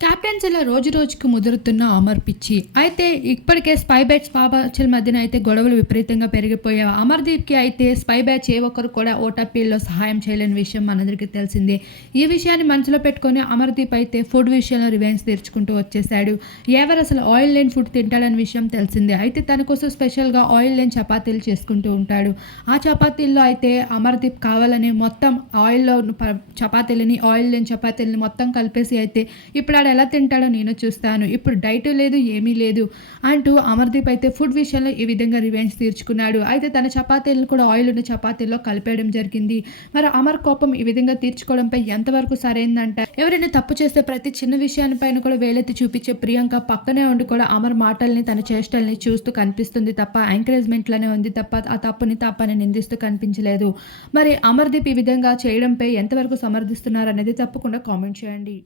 క్యాప్టెన్సీలో రోజు రోజుకు ముదురుతున్న అమర్ పిచ్చి. అయితే ఇప్పటికే స్పై బ్యాచ్ పాబాచల మధ్యన అయితే గొడవలు విపరీతంగా పెరిగిపోయాయి. అమర్దీప్కి అయితే స్పై బ్యాచ్ ఏ ఒక్కరు కూడా ఓటప్పీల్లో సహాయం చేయలేని విషయం మనందరికీ తెలిసిందే. ఈ విషయాన్ని మనసులో పెట్టుకొని అమర్దీప్ అయితే ఫుడ్ విషయంలో రివెన్స్ తీర్చుకుంటూ వచ్చేసాడు ఎవరు అసలు ఆయిల్ లేని ఫుడ్ తింటాడని విషయం తెలిసిందే. అయితే తన కోసం స్పెషల్గా ఆయిల్ లేని చపాతీలు చేసుకుంటూ ఉంటాడు. ఆ చపాతీల్లో అయితే అమర్దీప్ కావాలని మొత్తం ఆయిల్లో ప- చపాతీలని ఆయిల్ లేని చపాతీలని మొత్తం కలిపేసి అయితే ఇప్పుడు ఎలా తింటాడో నేను చూస్తాను. ఇప్పుడు డైట్ లేదు ఏమీ లేదు అంటూ అమర్దీప్ అయితే ఫుడ్ విషయంలో ఈ విధంగా రివెంజ్ తీర్చుకున్నాడు. అయితే తన చపాతీలను కూడా ఆయిల్ ఉన్న చపాతీల్లో కలిపేయడం జరిగింది. మరి అమర్ కోపం ఈ విధంగా తీర్చుకోవడంపై ఎంతవరకు సరైందంట? ఎవరైనా తప్పు చేస్తే ప్రతి చిన్న విషయానిపైన కూడా వేలెత్తి చూపించే ప్రియాంక పక్కనే ఉండి కూడా అమర్ మాటల్ని తన చేష్టల్ని చూస్తూ కనిపిస్తుంది తప్ప ఎంకరేజ్మెంట్లోనే ఉంది తప్ప ఆ తప్పుని తప్పని నిందిస్తూ కనిపించలేదు. మరి అమర్దీప్ ఈ విధంగా చేయడంపై ఎంతవరకు సమర్థిస్తున్నారు అనేది తప్పకుండా కామెంట్ చేయండి.